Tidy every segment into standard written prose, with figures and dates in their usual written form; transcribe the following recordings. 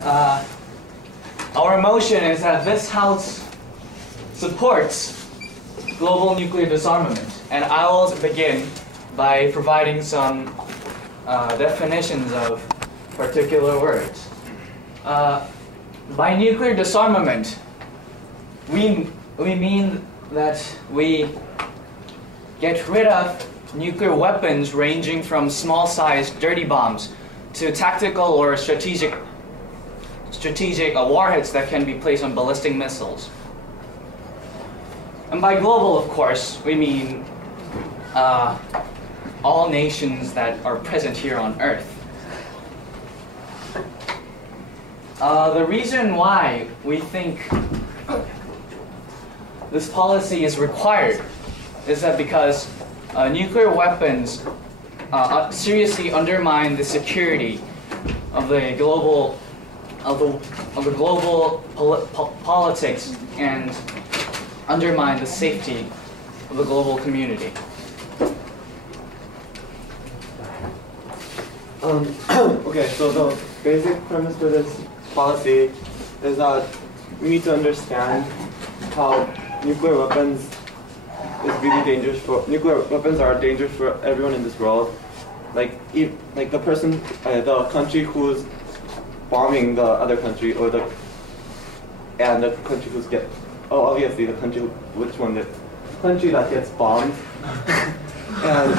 Uh, our motion is that this House supports global nuclear disarmament, and I will begin by providing some definitions of particular words. By nuclear disarmament, we mean that we get rid of nuclear weapons ranging from small-sized dirty bombs to tactical or strategic warheads that can be placed on ballistic missiles. And by global, of course, we mean all nations that are present here on Earth. The reason why we think this policy is required is that because nuclear weapons seriously undermine the security of the global politics and undermine the safety of the global community. Okay, so the basic premise for this policy is that we need to understand how nuclear weapons are dangerous for everyone in this world. Like the person, the country who's bombing the other country, and the country obviously the country that gets bombed, and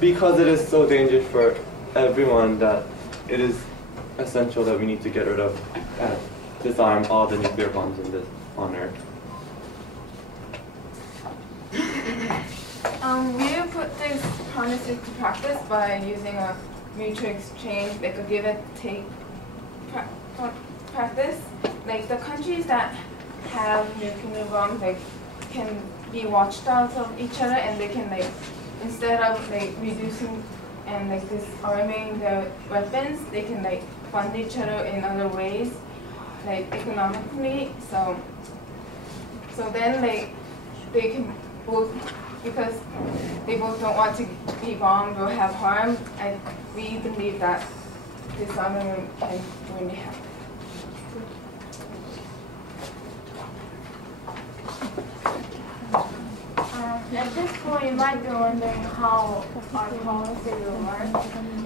because it is so dangerous for everyone that it is essential that we need to get rid of and disarm all the nuclear bombs on Earth. We put this policy to practice by using a mutual exchange, like a give and take practice. Like the countries that have nuclear bombs, can be watched out of each other, and they can instead of reducing and disarming their weapons, they can fund each other in other ways, economically. So then they can both, because they both don't want to be bombed or have harm. We believe that disarmament can really happen. At this point, you might be wondering how our policy will work,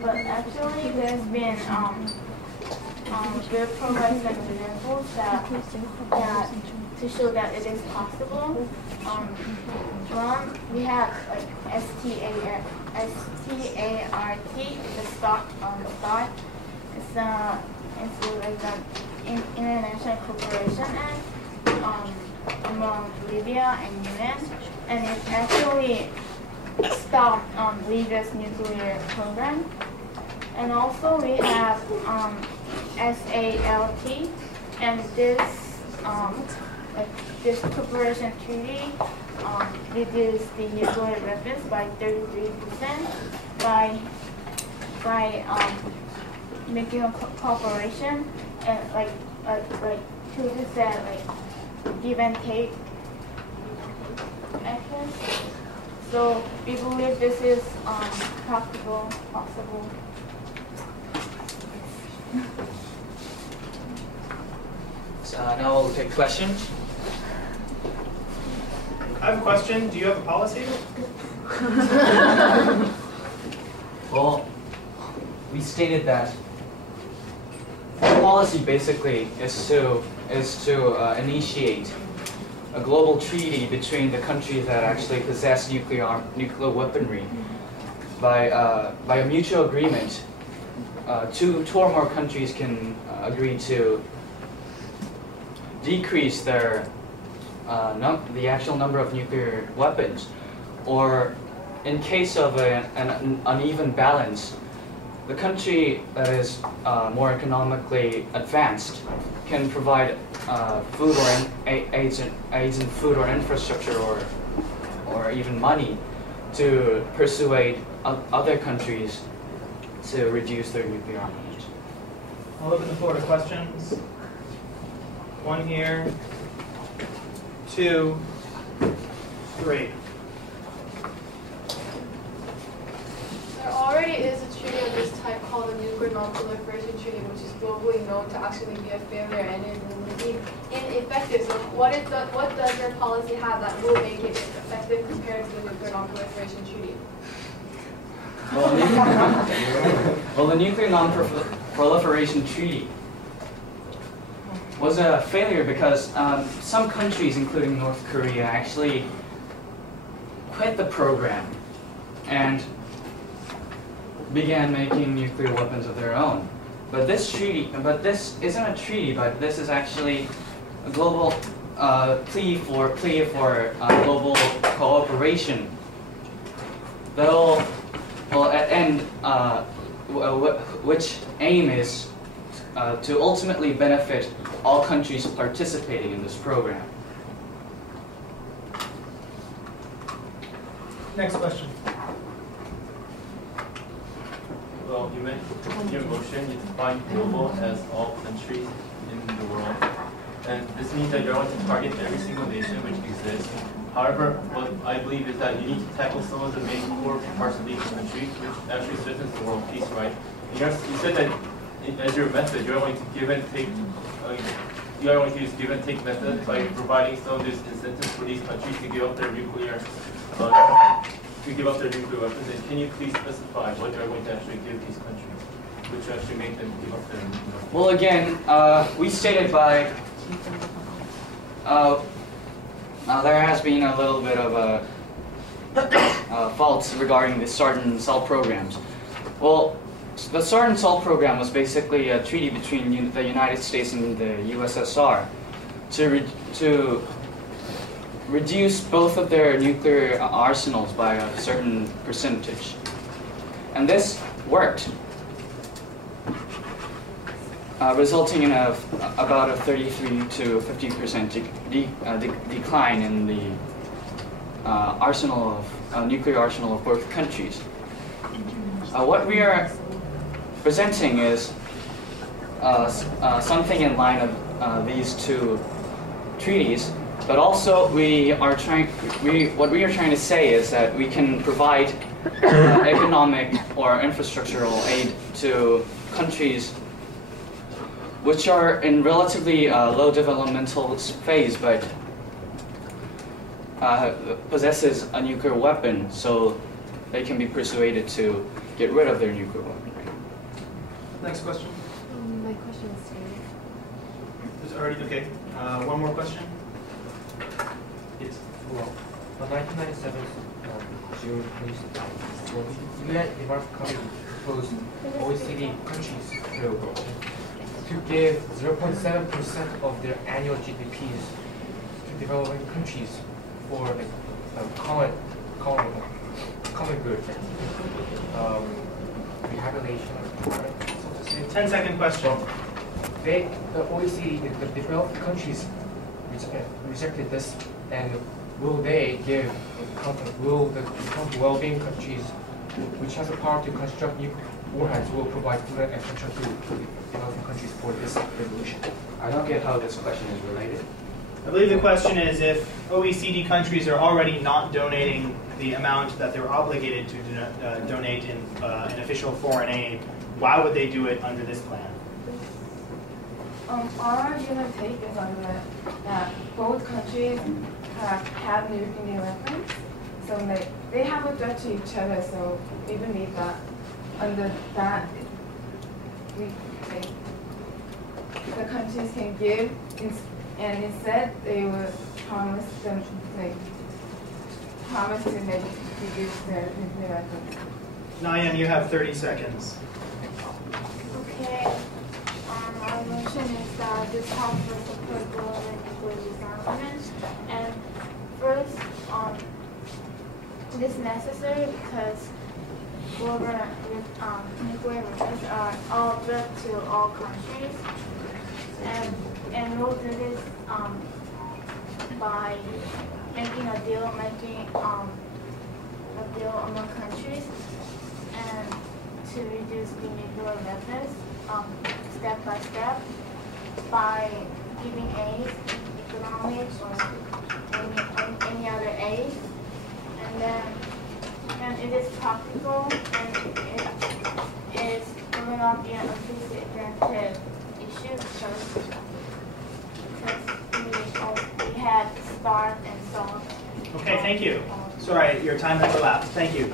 but actually there's been good progress and examples that to show that it is possible. One, we have START, the START. It's an international cooperation act among Libya and UN, and it actually stopped Libya's nuclear program. And also we have SALT, and this cooperation treaty reduced the nuclear weapons by 33% by making a cooperation and like Trudy said, give and take actions. So we believe this is practical, possible. So now we'll take questions. I have a question. Do you have a policy? Well, we stated that the policy basically is to initiate a global treaty between the countries that actually possess nuclear weaponry by a mutual agreement. Two or more countries can agree to decrease their the actual number of nuclear weapons, or in case of an uneven balance, the country that is more economically advanced can provide food or aids in food or infrastructure or even money to persuade other countries to reduce their nuclear armament. I'll open the floor to questions. One here, 2, 3. There already is a treaty of this type called the Nuclear Nuclear Non-Proliferation Treaty, which is globally known to actually be a failure and it will be ineffective. So what does their policy have that will make it effective compared to the Nuclear Non-Proliferation Treaty? Well, the Nuclear Non-Proliferation Treaty was a failure because some countries, including North Korea, actually quit the program and began making nuclear weapons of their own. But this isn't a treaty, but this is actually a global plea for global cooperation. That'll which aim is to ultimately benefit all countries participating in this program. Next question. Well, you meant in your motion, you define global as all countries in the world. And this means that you're going to target every single nation which exists. However, what I believe is that you need to tackle some of the main core parts of each country, which actually strengthens the world peace, right? You said that as your method, you're going to give and take. You are going to use give and take method by providing some of these incentives for these countries to give up their nuclear weapons. And can you please specify what you are going to actually give these countries, which actually make them give up their nuclear weapons? Well, again, we stated by there has been a little bit of faults regarding the START and SALT programs. Well, the START and SALT program was basically a treaty between the United States and the USSR to reduce both of their nuclear arsenals by a certain percentage. And this worked, resulting in about a 33 to 50% decline in the nuclear arsenal of both countries. What we are presenting is something in line of these two treaties, but also what we are trying to say is that we can provide economic or infrastructural aid to countries which are in relatively low developmental phase, but possesses a nuclear weapon, so they can be persuaded to get rid of their nuclear weapon. Next question. My question is stated. There's already, okay. One more question. Yes. Well, the 1997 June news, UN Environment Committee proposed OECD countries to give 0.7% of their annual GDPs to developing countries for common good, rehabilitation, so to say. 10-second question. The OECD, the developed countries rejected this, and will the well-being countries, which has the power to construct new warheads, will provide food and etc. to developing countries for this revolution? I don't get how this question is related. I believe the question is if OECD countries are already not donating the amount that they're obligated to donate in official foreign aid, why would they do it under this plan? Our give and take is on that both countries have nuclear weapons, so they have a threat to each other. So we believe that under that, the countries can give, and instead they would promise to reduce their nuclear weapons. Nayan, you have 30 seconds. Okay. Our motion is that this helps to support global nuclear disarmament. And first, it is necessary because global nuclear weapons are all threat to all countries, and we'll do this by making a deal among countries and to reduce the nuclear weapons step by step by giving aid, economics or any other aid, and it is practical and it is will not be an unprecedented issue because we had start and stop. Okay, thank you. Sorry, your time has elapsed. Thank you.